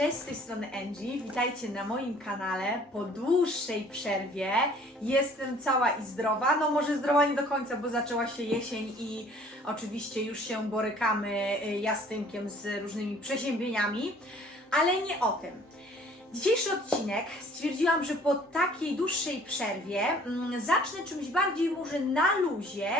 Cześć, z tej strony Angie. Witajcie na moim kanale. Po dłuższej przerwie jestem cała i zdrowa. No może zdrowa nie do końca, bo zaczęła się jesień i oczywiście już się borykamy y, ja z Tymkiem z różnymi przeziębieniami, ale nie o tym. Dzisiejszy odcinek stwierdziłam, że po takiej dłuższej przerwie mm, zacznę czymś bardziej może na luzie,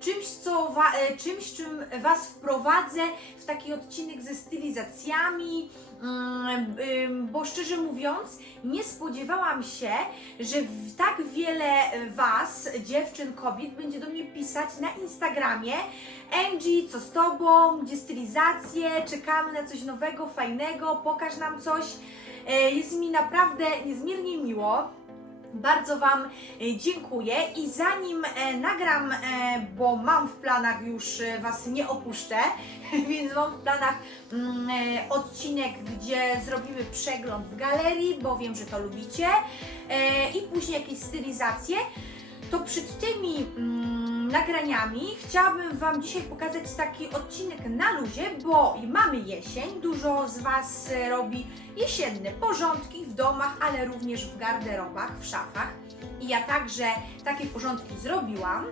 czymś, co wa- e, czymś, czym Was wprowadzę w taki odcinek ze stylizacjami, mm, bo szczerze mówiąc, nie spodziewałam się, że tak wiele Was, dziewczyn, kobiet, będzie do mnie pisać na Instagramie. Angie, co z Tobą? Gdzie stylizacje? Czekamy na coś nowego, fajnego, pokaż nam coś. E, Jest mi naprawdę niezmiernie miło. Bardzo Wam e, dziękuję i zanim e, nagram, bo mam w planach już Was nie opuszczę, więc mam w planach mm, odcinek, gdzie zrobimy przegląd w galerii, bo wiem, że to lubicie i później jakieś stylizacje, to przed tymi mm, nagraniami chciałabym Wam dzisiaj pokazać taki odcinek na luzie, bo mamy jesień, dużo z Was e, robi jesienne porządki w domach, ale również w garderobach, w szafach. I ja także takie porządki zrobiłam.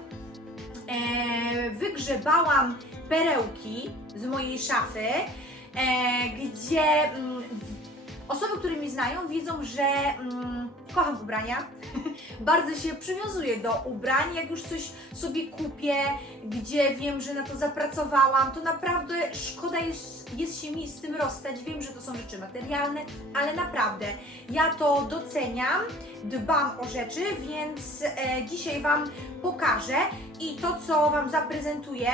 E, wygrzebałam perełki z mojej szafy, e, gdzie mm, osoby, które mnie znają, wiedzą, że mm, kocham ubrania. Bardzo się przywiązuję do ubrań. Jak już coś sobie kupię, gdzie wiem, że na to zapracowałam, to naprawdę szkoda jest, jest się mi z tym rozstać. Wiem, że to są rzeczy materialne, ale naprawdę ja to doceniam, dbam o rzeczy, więc e, dzisiaj Wam pokażę i to, co Wam zaprezentuję,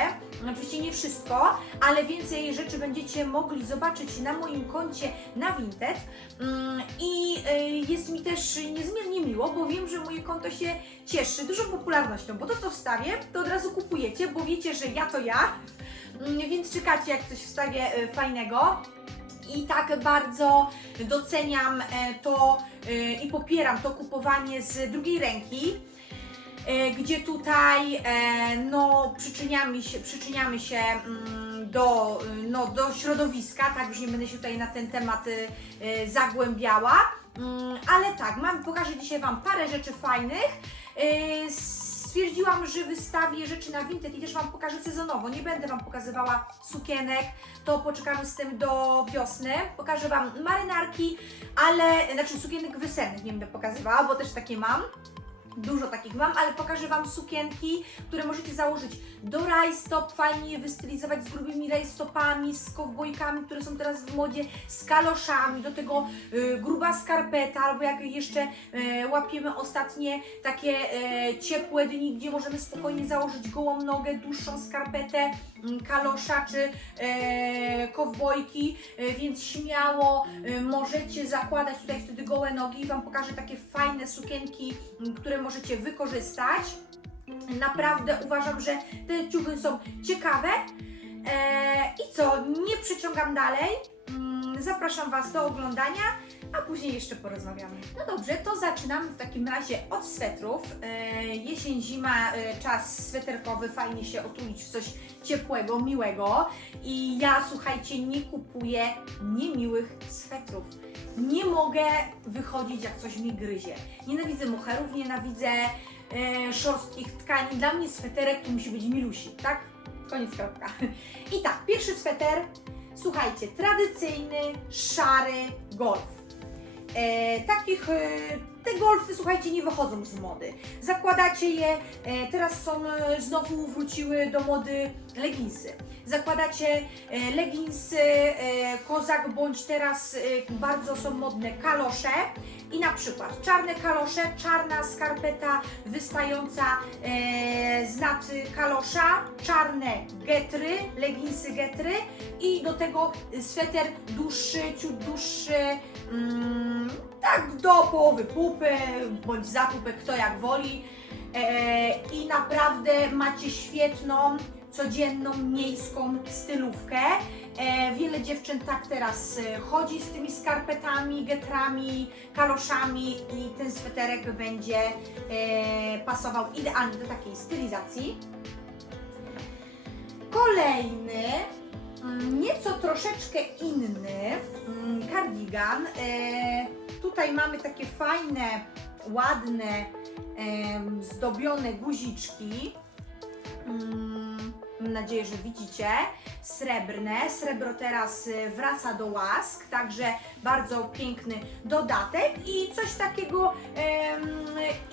oczywiście nie wszystko, ale więcej rzeczy będziecie mogli zobaczyć na moim koncie na Vinted. Mm, I e, jest mi też niezmiernie miło, bo wiem, że moje konto się cieszy dużą popularnością, bo to, co wstawię, to od razu kupujecie, bo wiecie, że ja to ja, Mm, więc czekacie, jak coś wstawię e, fajnego. I tak bardzo doceniam e, to e, i popieram to kupowanie z drugiej ręki, gdzie tutaj e, no, przyczyniamy się, przyczyniamy się mm, do, y, no, do środowiska, tak już nie będę się tutaj na ten temat zagłębiała, Mm, ale tak, mam, pokażę dzisiaj Wam parę rzeczy fajnych. Stwierdziłam, że wystawię rzeczy na Vinted i też Wam pokażę sezonowo. Nie będę Wam pokazywała sukienek, to poczekamy z tym do wiosny. Pokażę Wam marynarki, ale, znaczy sukienek wiosennych nie będę pokazywała, bo też takie mam. Dużo takich mam, ale pokażę Wam sukienki, które możecie założyć do rajstop, fajnie je wystylizować z grubymi rajstopami, z kowbojkami, które są teraz w modzie, z kaloszami, do tego y, gruba skarpeta, albo jak jeszcze y, łapiemy ostatnie takie y, ciepłe dni, gdzie możemy spokojnie założyć gołą nogę, dłuższą skarpetę, kalosza czy y, kowbojki, y, więc śmiało y, możecie zakładać tutaj wtedy gołe nogi Wam pokażę takie fajne sukienki, które możecie wykorzystać. Naprawdę uważam, że te ciuchy są ciekawe. E, I co, nie przeciągam dalej. Mm, Zapraszam Was do oglądania, a później jeszcze porozmawiamy. No dobrze, to zaczynamy w takim razie od swetrów. E, Jesień, zima, e, czas sweterkowy, fajnie się otulić w coś ciepłego, miłego. I ja, słuchajcie, nie kupuję niemiłych swetrów. Nie mogę wychodzić, jak coś mi gryzie. Nienawidzę moherów, nienawidzę e, szorstkich tkanin. Dla mnie sweterek to musi być milusi, tak? Koniec kropka. I tak, pierwszy sweter, słuchajcie, tradycyjny, szary golf. E, takich, e, te golfy, słuchajcie, nie wychodzą z mody. Zakładacie je, e, teraz są, e, znowu wróciły do mody leginsy. Zakładacie e, leginsy, e, kozak, bądź teraz e, bardzo są modne kalosze. I na przykład czarne kalosze, czarna skarpeta wystająca e, z nad kalosza, czarne getry, leginsy getry i do tego sweter dłuższy, ciut dłuższy, mm, tak do połowy pupy, bądź za pupę, kto jak woli. E, I naprawdę macie świetną, codzienną, miejską stylówkę. E, wiele dziewczyn tak teraz e, chodzi z tymi skarpetami, getrami, kaloszami i ten sweterek będzie e, pasował idealnie do takiej stylizacji. Kolejny mm, nieco troszeczkę inny mm, kardigan. Tutaj mamy takie fajne, ładne, zdobione guziczki. Mam nadzieję, że widzicie. Srebrne. Srebro teraz y, wraca do łask, także bardzo piękny dodatek i coś takiego em,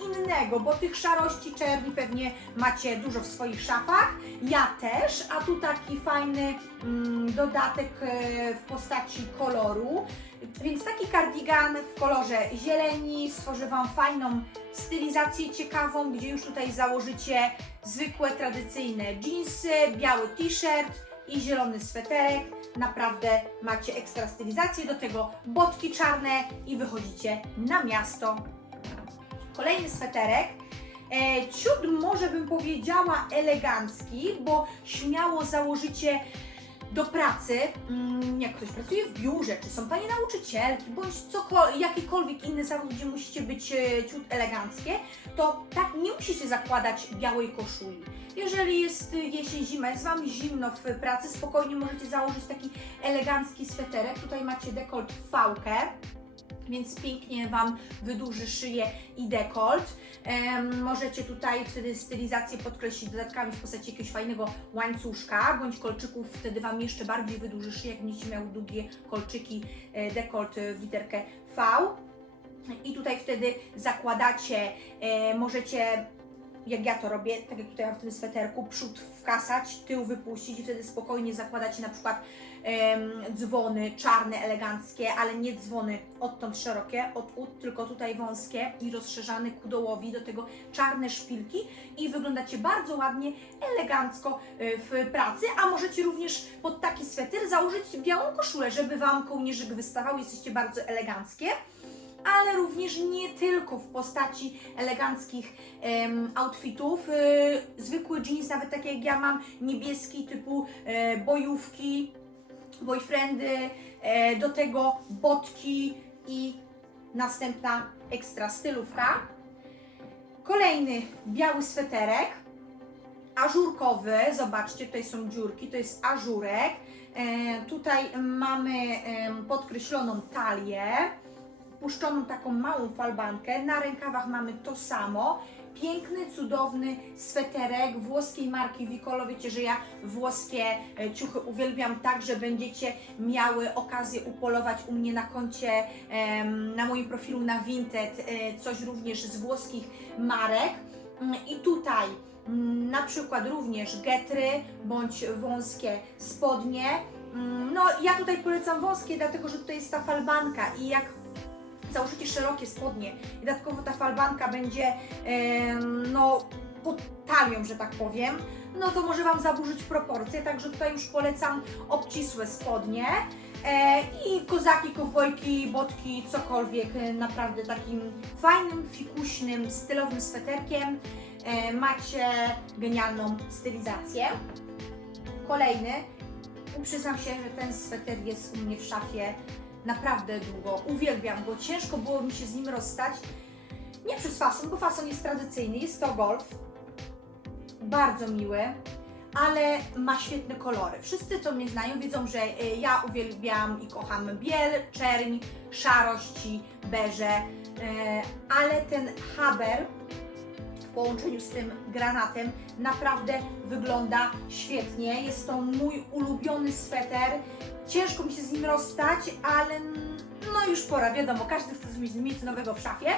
innego, bo tych szarości czerni pewnie macie dużo w swoich szafach. Ja też, a tu taki fajny mm, dodatek e, w postaci koloru. Więc taki kardigan w kolorze zieleni stworzy Wam fajną stylizację ciekawą, gdzie już tutaj założycie zwykłe, tradycyjne jeansy, biały t-shirt i zielony sweterek. Naprawdę macie ekstra stylizację, do tego botki czarne i wychodzicie na miasto. Kolejny sweterek. E, ciut może bym powiedziała elegancki, bo śmiało założycie do pracy, mm, jak ktoś pracuje w biurze, czy są panie nauczycielki, bądź cokol- jakikolwiek inny zawód, gdzie musicie być e, ciut eleganckie, to tak nie musicie zakładać białej koszuli. Jeżeli jest y, jesień, zima, jest Wam zimno w pracy, spokojnie możecie założyć taki elegancki sweterek. Tutaj macie dekolt fałkę, więc pięknie Wam wydłuży szyję i dekolt. Em, możecie tutaj wtedy stylizację podkreślić dodatkami w postaci jakiegoś fajnego łańcuszka bądź kolczyków, wtedy Wam jeszcze bardziej wydłuży szyję, jak będziecie miały długie kolczyki, e, dekolt e, w literkę V. I tutaj wtedy zakładacie, e, możecie, jak ja to robię, tak jak tutaj mam w tym sweterku, przód wkasać, tył wypuścić i wtedy spokojnie zakładacie na przykład em, dzwony czarne, eleganckie, ale nie dzwony odtąd szerokie, od ud, tylko tutaj wąskie i rozszerzane ku dołowi, do tego czarne szpilki i wyglądacie bardzo ładnie, elegancko y, w pracy, a możecie również pod taki sweter założyć białą koszulę, żeby Wam kołnierzyk wystawał, jesteście bardzo eleganckie ale również nie tylko w postaci eleganckich outfitów. Y, zwykły jeans, nawet takie jak ja mam, niebieski typu e, bojówki, boyfriendy, e, do tego botki i następna ekstra stylówka. Kolejny biały sweterek, ażurkowy, zobaczcie, tutaj są dziurki, to jest ażurek. E, tutaj mamy em, podkreśloną talię, puszczoną taką małą falbankę, na rękawach mamy to samo. Piękny, cudowny sweterek włoskiej marki Vicolo. Wiecie, że ja włoskie e, ciuchy uwielbiam tak, że będziecie miały okazję upolować u mnie na koncie, na moim profilu na Vinted, e, coś również z włoskich marek. I tutaj mm, na przykład również getry bądź wąskie spodnie. Mm, No, ja tutaj polecam wąskie, dlatego że tutaj jest ta falbanka i jak założycie szerokie spodnie. I dodatkowo ta falbanka będzie no pod talią, że tak powiem, no to może Wam zaburzyć proporcje, także tutaj już polecam obcisłe spodnie. E, i kozaki, kowbojki, botki, cokolwiek, e, naprawdę takim fajnym, fikuśnym, stylowym sweterkiem e, macie genialną stylizację. Kolejny, przyznam się, że ten sweter jest u mnie w szafie naprawdę długo. Uwielbiam go. Ciężko było mi się z nim rozstać. Nie przez fason, bo fason jest tradycyjny. Jest to golf. Bardzo miły, ale ma świetne kolory. Wszyscy, co mnie znają, wiedzą, że e, ja uwielbiam i kocham biel, czerń, szarości, beże, e, ale ten haber połączeniu z tym granatem naprawdę wygląda świetnie. Jest to mój ulubiony sweter. Ciężko mi się z nim rozstać, ale no już pora, wiadomo, każdy chce mieć nowego w szafie.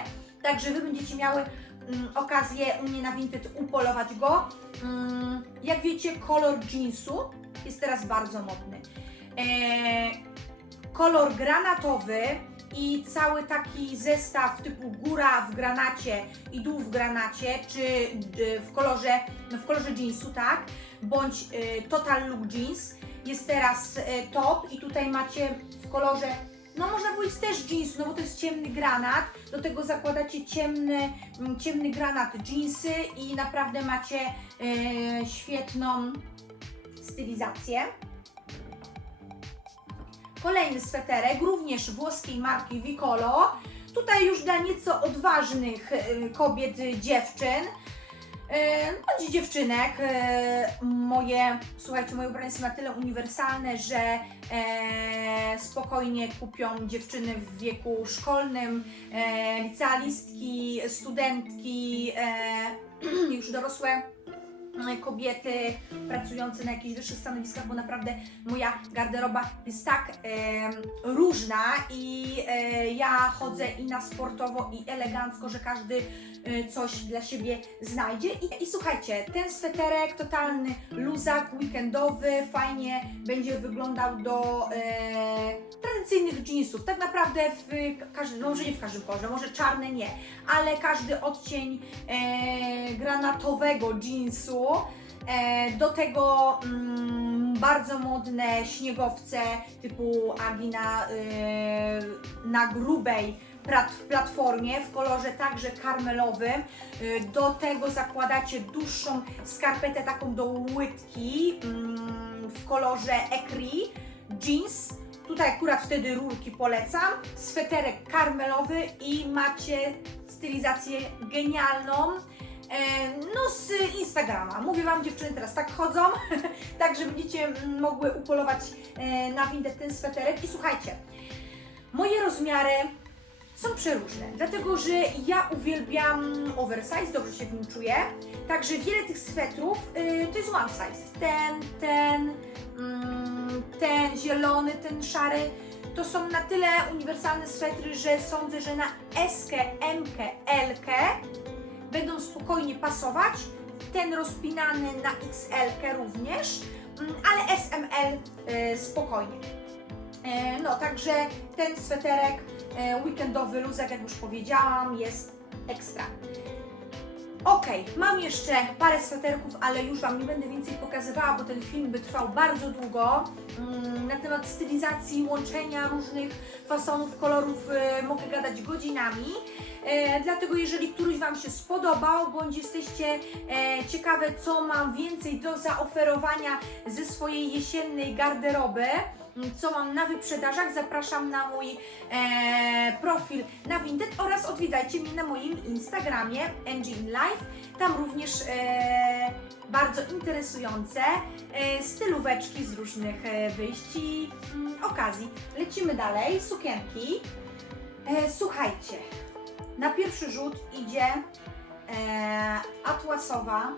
Także Wy będziecie miały mm, okazję u mnie na Vinted upolować go. Mm, jak wiecie, kolor jeansu jest teraz bardzo modny. Eee, kolor granatowy i cały taki zestaw typu góra w granacie i dół w granacie, czy y, w kolorze, no w kolorze jeansu, tak, bądź y, total look jeans. Jest teraz y, top i tutaj macie w kolorze, no można powiedzieć też jeans, no bo to jest ciemny granat, do tego zakładacie ciemny, mm, ciemny granat jeansy i naprawdę macie świetną stylizację. Kolejny sweterek, również włoskiej marki Vicolo. Tutaj już dla nieco odważnych y, kobiet, y, dziewczyn. E, bądź dziewczynek. E, moje, słuchajcie, moje ubrania są na tyle uniwersalne, że e, spokojnie kupią dziewczyny w wieku szkolnym, e, licealistki, studentki, e, już dorosłe e, kobiety pracujące na jakichś wyższych stanowiskach, bo naprawdę moja garderoba jest tak em, różna i e, ja chodzę i na sportowo i elegancko, że każdy e, coś dla siebie znajdzie. I, I słuchajcie, ten sweterek totalny luzak weekendowy, fajnie będzie wyglądał do e, tradycyjnych jeansów. Tak naprawdę w każdym, no może nie w każdym kolorze, może czarne nie, ale każdy odcień e, granatowego jeansu. E, do tego mm, bardzo modne śniegowce typu Agi na, e, na grubej plat, platformie w kolorze także karmelowym. E, do tego zakładacie dłuższą skarpetę taką do łydki mm, w kolorze ecri, jeans. Tutaj akurat wtedy rurki polecam. Sweterek karmelowy i macie stylizację genialną. E, No z Instagrama. Mówię Wam dziewczyny teraz tak chodzą, tak że będziecie mogły upolować e, na windę ten sweterek. I słuchajcie, moje rozmiary są przeróżne, dlatego że ja uwielbiam oversize, dobrze się w nim czuję. Także wiele tych swetrów y, to jest one size. Ten, ten, mm, ten zielony, ten szary. To są na tyle uniwersalne swetry, że sądzę, że na S, M, L będą spokojnie pasować. Ten rozpinany na XL również, mm, ale SML y, spokojnie. E, No, także ten sweterek e, weekendowy luzek, jak już powiedziałam, jest ekstra. Ok, mam jeszcze parę sweterków, ale już Wam nie będę więcej pokazywała, bo ten film by trwał bardzo długo. Mm, Na temat stylizacji, łączenia różnych fasonów, kolorów e, mogę gadać godzinami. E, dlatego jeżeli któryś Wam się spodobał, bądź jesteście e, ciekawe, co mam więcej do zaoferowania ze swojej jesiennej garderoby, co mam na wyprzedażach, zapraszam na mój e, profil na Vinted oraz odwiedzajcie mnie na moim Instagramie Engine Life. Tam również e, bardzo interesujące e, stylóweczki z różnych e, wyjść i mm, okazji. Lecimy dalej, sukienki. E, słuchajcie, na pierwszy rzut idzie e, atłasowa,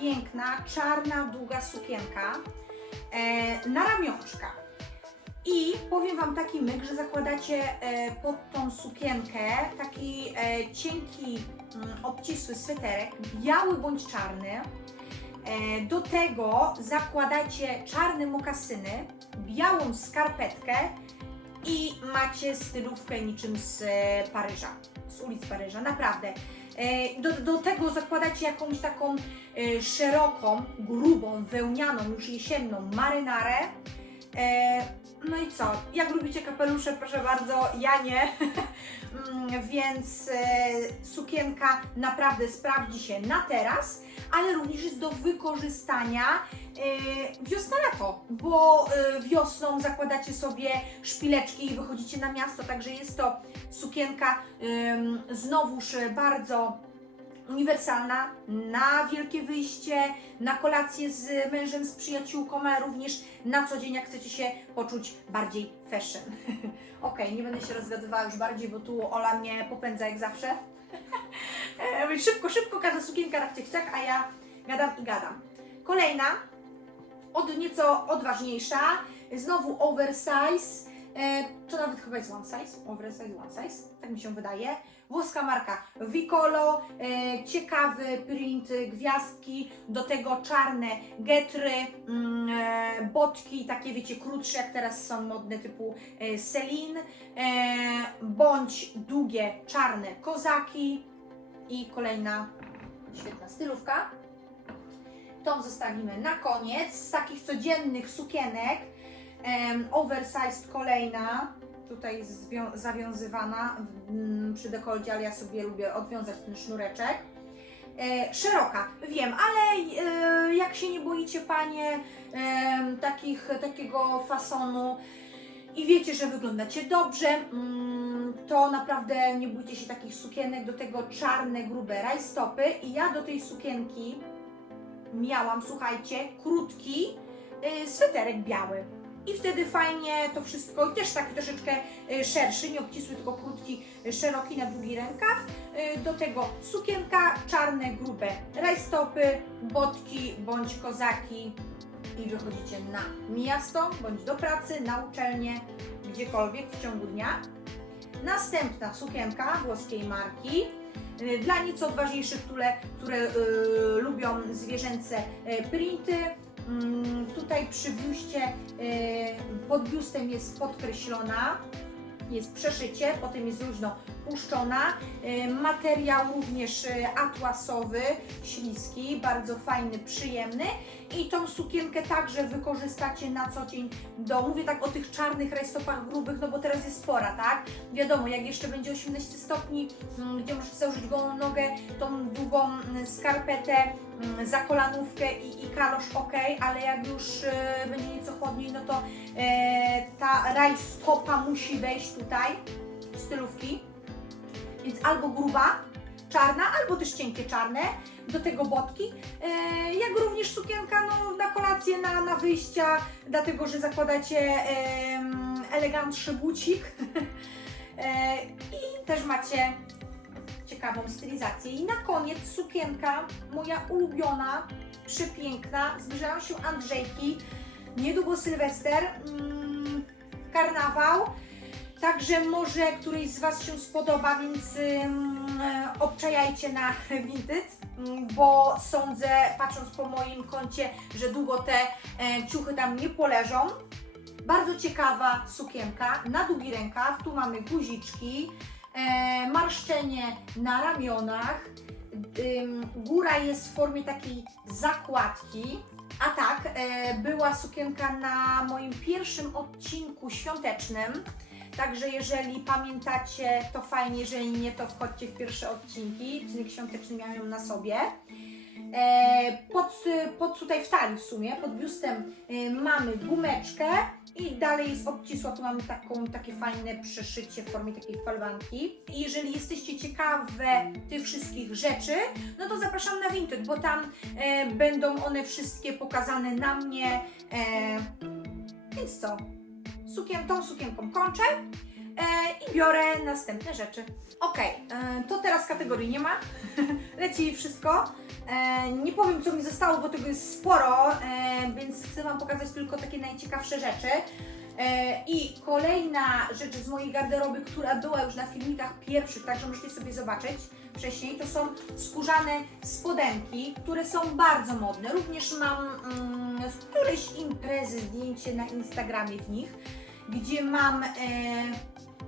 piękna, czarna, długa sukienka na ramionczka. I powiem Wam taki myk, że zakładacie e, pod tą sukienkę taki e, cienki, mm, obcisły sweterek, biały bądź czarny. E, do tego zakładacie czarne mokasyny, białą skarpetkę i macie stylówkę niczym z e, Paryża, z ulic Paryża, naprawdę. E, Do, do tego zakładacie jakąś taką e, szeroką, grubą, wełnianą, już jesienną marynarę. E, No i co? Jak lubicie kapelusze, proszę bardzo, ja nie. Mm, Więc sukienka naprawdę sprawdzi się na teraz, ale również jest do wykorzystania wiosna-lato, bo wiosną zakładacie sobie szpileczki i wychodzicie na miasto, także jest to sukienka znowuż bardzo uniwersalna na wielkie wyjście, na kolację z mężem, z przyjaciółką, ale również na co dzień, jak chcecie się poczuć bardziej fashion. ok, nie będę się rozgadywała już bardziej, bo tu Ola mnie popędza jak zawsze. E, szybko, szybko, każda sukienka na ciach, a ja gadam i gadam. Kolejna, od nieco odważniejsza, znowu oversize, to nawet chyba jest one size, oversize, one size, tak mi się wydaje. Włoska marka Vicolo, e, ciekawy print, e, gwiazdki, do tego czarne getry, mm, e, botki, takie wiecie, krótsze jak teraz są modne typu e, Celine, e, bądź długie czarne kozaki i kolejna świetna stylówka. Tą zostawimy na koniec. Z takich codziennych sukienek em, oversized kolejna, tutaj zawiązywana mm, przy dekolcie, ale ja sobie lubię odwiązać ten sznureczek. E, szeroka, wiem, ale e, jak się nie boicie panie em, takich, takiego fasonu i wiecie, że wyglądacie dobrze, mm, to naprawdę nie bójcie się takich sukienek, do tego czarne, grube rajstopy i ja do tej sukienki miałam, słuchajcie, krótki y, sweterek biały. I wtedy fajnie to wszystko, i też taki troszeczkę y, szerszy, nie obcisły, tylko krótki, y, szeroki na długi rękaw. Y, Do tego sukienka, czarne, grube rajstopy, botki bądź kozaki i wychodzicie na miasto, bądź do pracy, na uczelnię, gdziekolwiek w ciągu dnia. Następna sukienka włoskiej marki. Dla nieco odważniejszych, które, które y, lubią zwierzęce printy. Mm, tutaj przy biuście, y, pod biustem jest podkreślona, jest przeszycie, potem jest luźno puszczona. Y, Materiał również y, atłasowy, śliski, bardzo fajny, przyjemny. I tą sukienkę także wykorzystacie na co dzień do, mówię tak o tych czarnych rajstopach grubych, no bo teraz jest pora, tak? Wiadomo, jak jeszcze będzie 18 stopni, mm, gdzie możecie założyć gołą nogę, tą długą mm, skarpetę, mm, za kolanówkę i, i kalosz ok, ale jak już e, będzie nieco chłodniej, no to e, ta rajstopa musi wejść tutaj stylówki, więc albo gruba, czarna, albo też cienkie czarne, do tego botki, e, jak również sukienka no, na kolację, na, na wyjścia, dlatego że zakładacie em, elegantszy bucik. E, i też macie ciekawą stylizację. I na koniec sukienka, moja ulubiona, przepiękna, zbliżają się Andrzejki, niedługo Sylwester, mm, karnawał, Także może któryś z Was się spodoba, więc e, obczajajcie na Vinted, ym, bo sądzę, patrząc po moim koncie, że długo te e, ciuchy tam nie poleżą. Bardzo ciekawa sukienka na długi rękaw. Tu mamy guziczki, e, marszczenie na ramionach. Góra jest w formie takiej zakładki. A tak, e, była sukienka na moim pierwszym odcinku świątecznym. Także jeżeli pamiętacie, to fajnie, jeżeli nie, to wchodźcie w pierwsze odcinki. Odcinek świąteczny miałam ją na sobie. E, pod, pod tutaj w talii w sumie, pod biustem e, mamy gumeczkę i dalej jest obcisła, tu mamy taką, takie fajne przeszycie w formie takiej falbanki. I jeżeli jesteście ciekawe tych wszystkich rzeczy, no to zapraszam na Vinted, bo tam e, będą one wszystkie pokazane na mnie. Więc co? Sukien, tą sukienką kończę e, i biorę następne rzeczy. Ok, e, to teraz kategorii nie ma. Leci wszystko. E, nie powiem, co mi zostało, bo tego jest sporo, więc chcę Wam pokazać tylko takie najciekawsze rzeczy. I kolejna rzecz z mojej garderoby, która była już na filmikach pierwszych, także możecie sobie zobaczyć wcześniej, to są skórzane spodenki, które są bardzo modne. Również mam mm, z którejś imprezy zdjęcie na Instagramie w nich, gdzie mam e,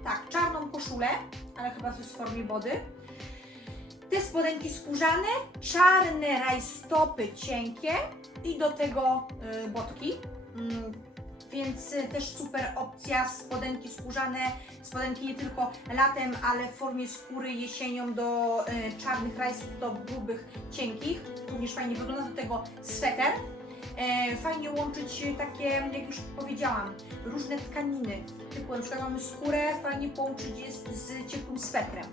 tak, czarną koszulę, ale chyba to jest w formie body. Te spodenki skórzane, czarne rajstopy cienkie i do tego y, botki. Mm, więc y, też super opcja, spodenki skórzane, spodenki nie tylko latem, ale w formie skóry jesienią do y, czarnych rajstop grubych, cienkich. Również fajnie wygląda do tego sweter. E, fajnie łączyć takie, jak już powiedziałam, różne tkaniny. Typu na przykład mamy skórę, fajnie połączyć jest z ciepłym swetrem.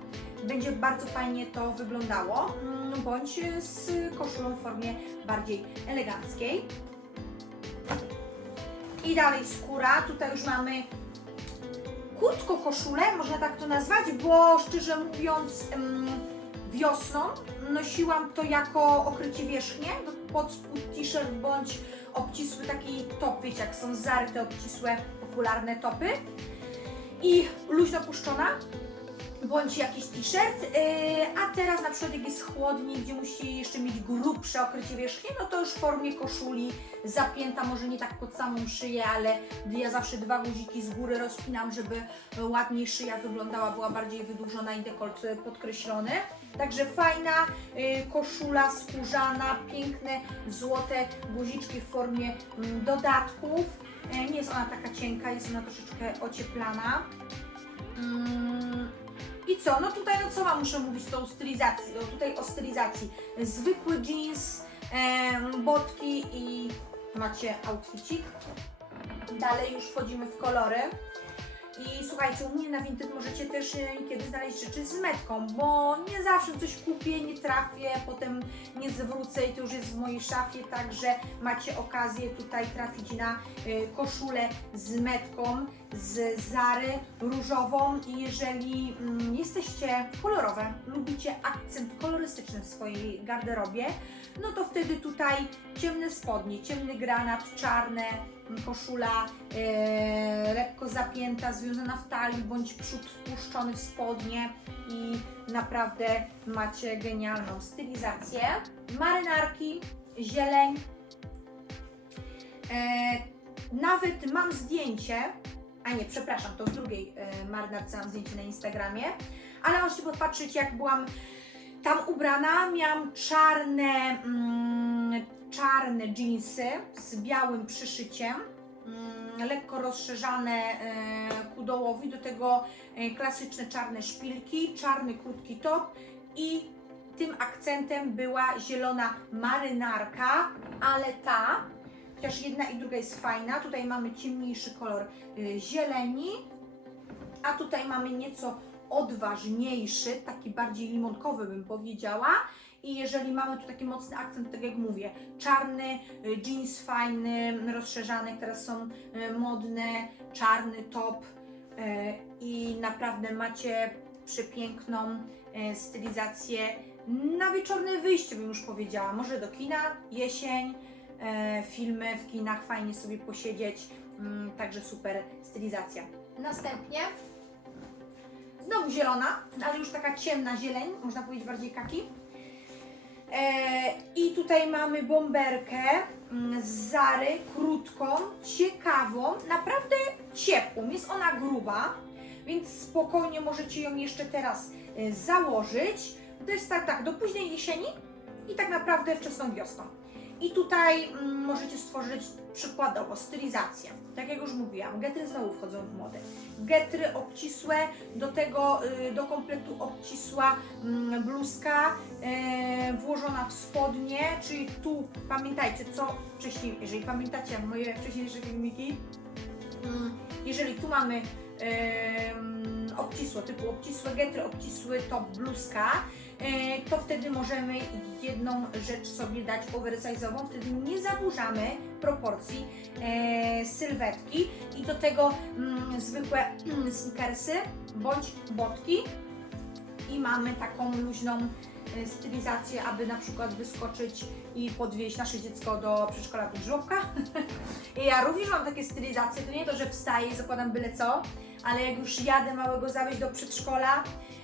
Będzie bardzo fajnie to wyglądało, mm, bądź z koszulą w formie bardziej eleganckiej. I dalej skóra, tutaj już mamy krótko koszulę, można tak to nazwać, bo szczerze mówiąc wiosną nosiłam to jako okrycie wierzchnie, pod spód t-shirt bądź obcisły taki top, wiecie jak są Zary te obcisłe, popularne topy. I luźno puszczona bądź jakiś t-shirt, yy, a teraz na przykład jak jest chłodniej, gdzie musi jeszcze mieć grubsze okrycie wierzchnie, no to już w formie koszuli zapięta, może nie tak pod samą szyję, ale ja zawsze dwa guziki z góry rozpinam, żeby ładniej szyja wyglądała, była bardziej wydłużona i dekolt y, podkreślony. Także fajna y, koszula skórzana, piękne złote guziczki w formie mm, dodatków. E, Nie jest ona taka cienka, jest ona troszeczkę ocieplana. Mm, I co? No tutaj, no co Wam muszę mówić o stylizacji? No tutaj o stylizacji. Zwykły jeans, em, botki i macie outficik. Dalej już wchodzimy w kolory. I słuchajcie, u mnie na Vinted możecie też e, niekiedy znaleźć rzeczy z metką, bo nie zawsze coś kupię, nie trafię, potem nie zwrócę i to już jest w mojej szafie, także macie okazję tutaj trafić na e, koszulę z metką z Zary różową. I jeżeli mm, jesteście kolorowe, lubicie akcent kolorystyczny w swojej garderobie, no to wtedy tutaj ciemne spodnie, ciemny granat, czarne, koszula e, lekko zapięta, związana w talii, bądź przód wpuszczony w spodnie i naprawdę macie genialną stylizację. Marynarki, zieleń. E, nawet mam zdjęcie, a nie, przepraszam, to w drugiej e, marynarce mam zdjęcie na Instagramie, ale możecie podpatrzeć jak byłam tam ubrana. Miałam czarne, mm, czarne jeansy z białym przyszyciem, mm, lekko rozszerzane e, ku dołowi, do tego e, klasyczne czarne szpilki, czarny krótki top i tym akcentem była zielona marynarka, ale ta, chociaż jedna i druga jest fajna, tutaj mamy ciemniejszy kolor y, zieleni, a tutaj mamy nieco odważniejszy, taki bardziej limonkowy bym powiedziała. I jeżeli mamy tu taki mocny akcent, tak jak mówię, czarny y, jeans fajny, rozszerzany, teraz są y, modne, czarny top y, i naprawdę macie przepiękną stylizację na wieczorne wyjście, bym już powiedziała. Może do kina, jesień, filmy w kinach, fajnie sobie posiedzieć, mm, także super stylizacja. Następnie znowu zielona, ale już taka ciemna zieleń, można powiedzieć bardziej kaki. E, I tutaj mamy bomberkę mm, z Zary, krótką, ciekawą, naprawdę ciepłą. Jest ona gruba, więc spokojnie możecie ją jeszcze teraz e, założyć. To jest tak, tak, do późnej jesieni i tak naprawdę wczesną wiosną. I tutaj mm, możecie stworzyć przykładowo stylizację. Tak jak już mówiłam, getry znowu wchodzą w modę. Getry obcisłe, do tego y, do kompletu obcisła mm, bluzka e, włożona w spodnie, czyli tu pamiętajcie, co wcześniej, jeżeli pamiętacie moje wcześniejsze filmiki, mm, jeżeli tu mamy obcisłe, typu obcisłe getry, obcisły top bluzka, to wtedy możemy jedną rzecz sobie dać oversize'ową, wtedy nie zaburzamy proporcji e, sylwetki i do tego mm, zwykłe mm, sneakersy bądź botki. I mamy taką luźną e, stylizację, aby na przykład wyskoczyć i podwieźć nasze dziecko do przedszkola do żłobka. Ja również mam takie stylizacje, to nie to, że wstaję i zakładam byle co, ale jak już jadę małego zawieźć do przedszkola,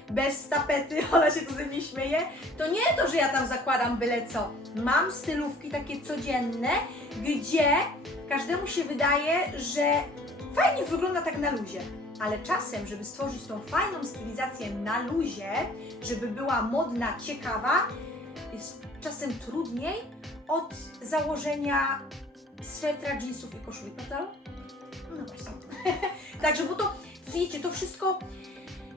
bez tapety, ona się tu ze mnie śmieje, to nie to, że ja tam zakładam byle co. Mam stylówki takie codzienne, gdzie każdemu się wydaje, że fajnie wygląda tak na luzie. Ale czasem, żeby stworzyć tą fajną stylizację na luzie, żeby była modna, ciekawa, jest czasem trudniej od założenia swetra, jeansów i koszuli, prawda? No właśnie. Także, bo to, wiecie, to wszystko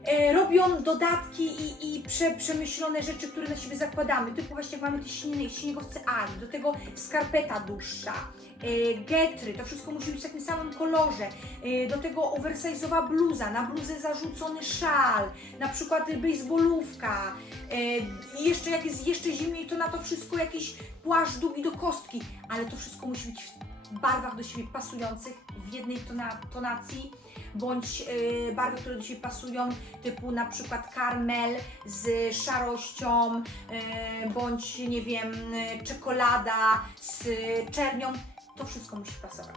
e, robią dodatki i, i prze, przemyślone rzeczy, które na siebie zakładamy. Typu właśnie jak mamy te śnie, śniegowce Ali, do tego skarpeta dłuższa, e, getry, to wszystko musi być w takim samym kolorze. E, do tego oversize'owa bluza, na bluzę zarzucony szal, na przykład baseballówka. E, jeszcze jak jest jeszcze zimniej, to na to wszystko jakiś płaszcz długi do kostki, ale to wszystko musi być w barwach do siebie pasujących, w jednej tona, tonacji bądź y, barwy, które do siebie pasują, typu na przykład karmel z szarością, y, bądź nie wiem, czekolada z czernią. To wszystko musi pasować.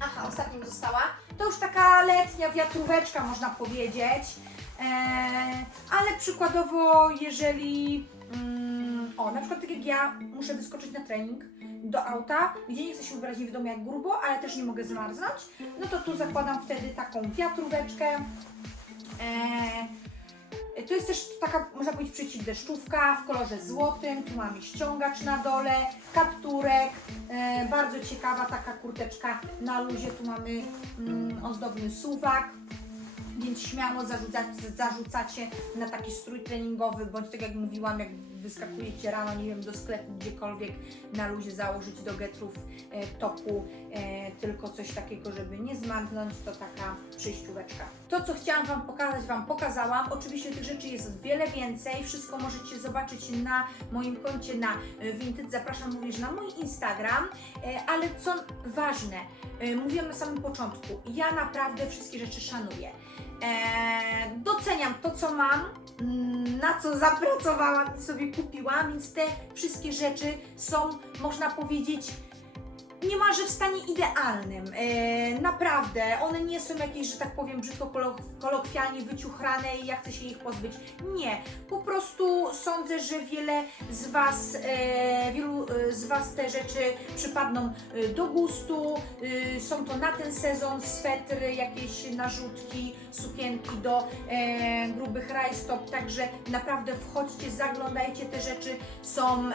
Aha, ostatnia mi została. To już taka letnia wiatróweczka, można powiedzieć. E, ale przykładowo, jeżeli. Mm, o, na przykład tak jak ja muszę wyskoczyć na trening do auta, gdzie nie chcę się ubrać nie wiadomo jak grubo, ale też nie mogę zmarznąć, no to tu zakładam wtedy taką wiatróweczkę. E, to jest też taka, można powiedzieć, przeciwdeszczówka w kolorze złotym. Tu mamy ściągacz na dole, kapturek. E, bardzo ciekawa taka kurteczka na luzie. Tu mamy mm, ozdobny suwak. Więc śmiało zarzucacie, zarzucacie na taki strój treningowy, bądź tak jak mówiłam, jak wyskakujecie rano, nie wiem, do sklepu, gdziekolwiek, na luzie założyć do getrów e, topu, e, tylko coś takiego, żeby nie zmarznąć, to taka przyjścióweczka. To, co chciałam Wam pokazać, Wam pokazałam. Oczywiście tych rzeczy jest wiele więcej, wszystko możecie zobaczyć na moim koncie na e, Vinted, zapraszam również na mój Instagram, e, ale co ważne, e, mówiłam na samym początku, ja naprawdę wszystkie rzeczy szanuję. E, doceniam to, co mam, mm, na co zapracowałam i sobie kupiłam, więc te wszystkie rzeczy są, można powiedzieć, niemalże w stanie idealnym. E, naprawdę, one nie są jakieś, że tak powiem, brzydko kolok- kolokwialnie wyciuchrane i ja chcę się ich pozbyć. Nie, po prostu sądzę, że wiele z Was, e, wielu e, z Was te rzeczy przypadną e, do gustu. E, są to na ten sezon swetry, jakieś narzutki, sukienki do e, grubych rajstop, także naprawdę wchodźcie, zaglądajcie, te rzeczy są e,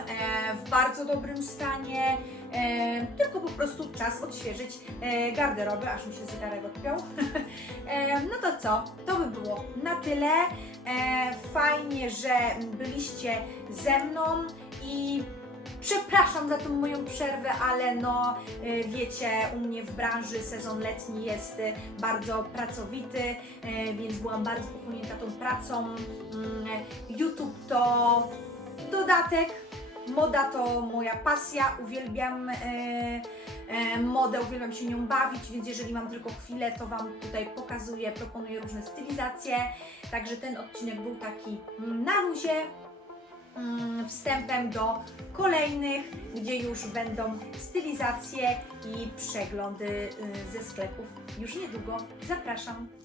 w bardzo dobrym stanie. E, tylko po prostu czas odświeżyć e, garderobę, aż mi się zegarek odpiął. e, no to co? To by było na tyle. E, fajnie, że byliście ze mną i przepraszam za tą moją przerwę, ale no e, wiecie, u mnie w branży sezon letni jest bardzo pracowity, e, więc byłam bardzo pochłonięta tą pracą. Mm, YouTube to dodatek, Moda to moja pasja, uwielbiam e, e, modę, uwielbiam się nią bawić, więc jeżeli mam tylko chwilę, to Wam tutaj pokazuję, proponuję różne stylizacje. Także ten odcinek był taki na luzie, mm, wstępem do kolejnych, gdzie już będą stylizacje i przeglądy y, ze sklepów już niedługo. Zapraszam.